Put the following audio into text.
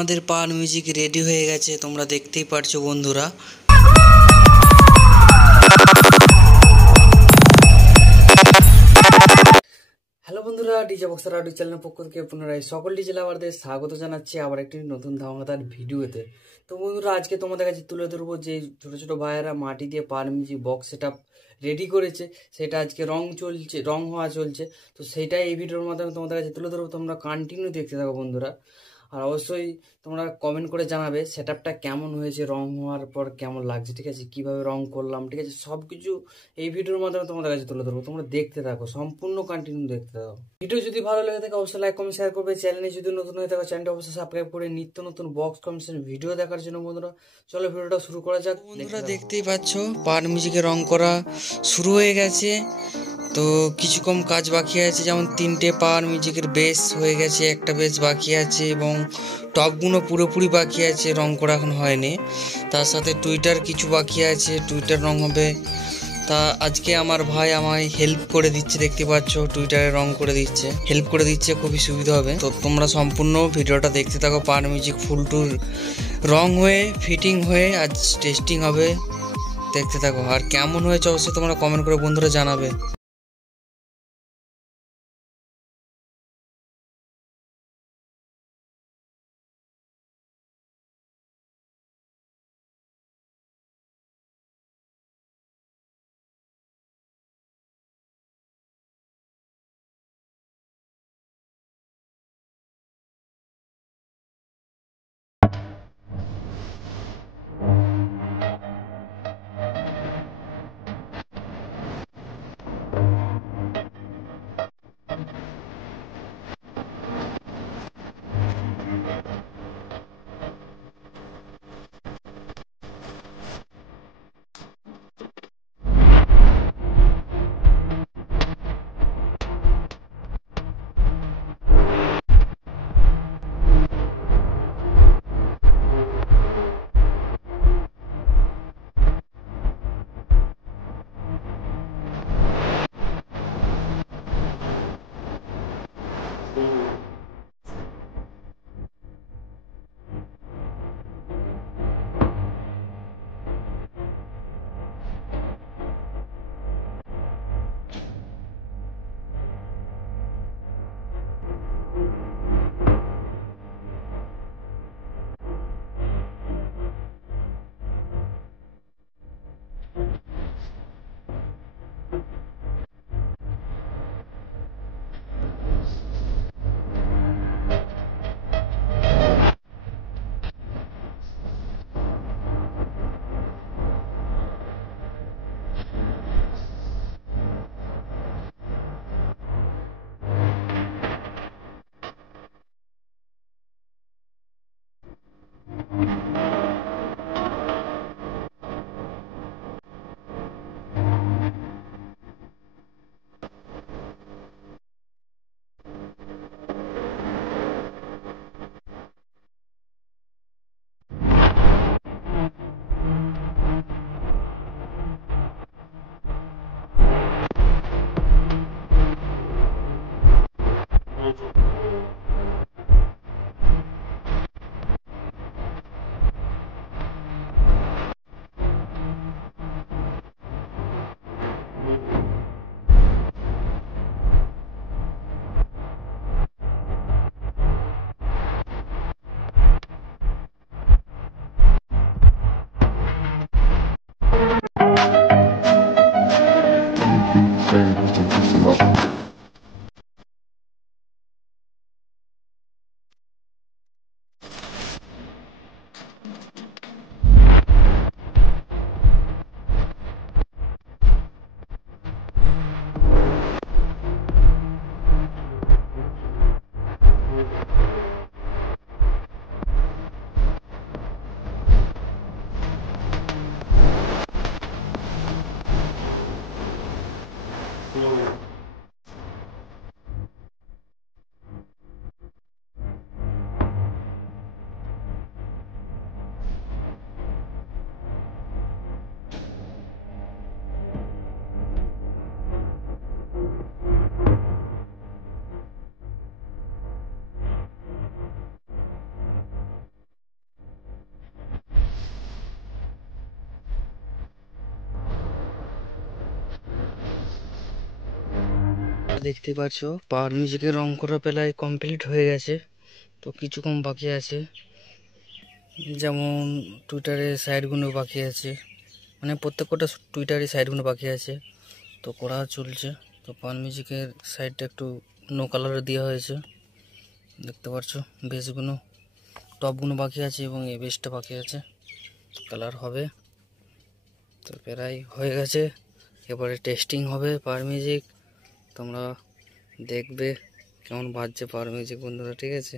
আমাদের পান music ready হয়ে গেছে, তোমরা দেখতেই পারছো বন্ধুরা। হ্যালো বন্ধুরা, ডিজে বক্সার অডিও চ্যানেলের পক্ষ থেকে পুনরায় সকল ডিজে লাভারদের স্বাগত জানাচ্ছি আবার একটি নতুন ধামাকাদার ভিডিওতে। তো বন্ধুরা, আজকে তোমাদের কাছে তুলে ধরবো যে ছোটো ছোটো ভাইয়েরা মাটি দিয়ে পান মিউজিক বক্স সেট রেডি করেছে, সেটা আজকে রং হওয়া চলছে। তো সেইটাই এই ভিডিওর মাধ্যমে তোমাদের কাছে তুলে ধরবো, তোমরা কন্টিনিউ দেখতে থাকো বন্ধুরা। আর অবশ্যই তোমরা কমেন্ট করে জানাবে সেটআপটা কেমন হয়েছে, রং হওয়ার পর কেমন লাগছে, ঠিক আছে, কীভাবে রং করলাম, ঠিক আছে, সব কিছু এই ভিডিওর মাধ্যমে তোমাদের কাছে তুলে ধরবো। তোমরা দেখতে থাকো, সম্পূর্ণ কন্টিনিউ দেখতে থাকো। ভিডিও যদি ভালো লেগে থাকে অবশ্যই লাইক কমেন্ট শেয়ার করবে। চ্যানেলে যদি নতুন হয়ে থাকে চ্যানেলটা অবশ্যই সাবস্ক্রাইব করে নিত্য নতুন বক্স কম্পিটিশন ভিডিও দেখার জন্য বন্ধুরা চলো ভিডিওটা শুরু করা যাক। বন্ধুরা দেখতেই পাচ্ছ পান মিউজিকে রং করা শুরু হয়ে গেছে। তো কিছু কম কাজ বাকি আছে, যেমন 3টে পাওয়ার মিউজিকের বেস হয়ে গেছে, একটা বেস বাকি আছে এবং টপগুলো পুরোপুরি বাকি আছে, রং করা এখন হয়নি। তার সাথে টুইটার কিছু বাকি আছে, টুইটার রং হবে। তা আজকে আমার ভাই আমায় হেল্প করে দিচ্ছে, দেখতে পাচ্ছ টুইটারে রং করে দিচ্ছে, হেল্প করে দিচ্ছে, খুবই সুবিধা হবে। তো তোমরা সম্পূর্ণ ভিডিওটা দেখতে থাকো। পাওয়ার মিউজিক ফুল টু রং হয়ে ফিটিং হয়ে আজ টেস্টিং হবে, দেখতে থাকো। আর কেমন হয়েছে অবশ্যই তোমরা কমেন্ট করে বন্ধুরা জানাবে। দেখতে পাচ্ছ পাওয়ার মিউজিকের রং করা প্রায় কমপ্লিট হয়ে গেছে, তো কিছু কম বাকি আছে। যেমন টুইটারের সাইডগুলো বাকি আছে, মানে প্রত্যেকটা টুইটারের সাইডগুলো বাকি আছে, তো করা চলছে। তো পাওয়ার মিউজিকের সাইডটা একটু নো কালারে দেওয়া হয়েছে, দেখতে পাচ্ছ। বেসগুলো টপগুলো বাকি আছে এবং এই বেসটা বাকি আছে, কালার হবে। তো প্রায় হয়ে গেছে, এবারে টেস্টিং হবে পাওয়ার মিউজিক। তোমরা দেখবে কেমন বাজছে পাওয়ার মিউজিক বন্ধুরা, ঠিক আছে।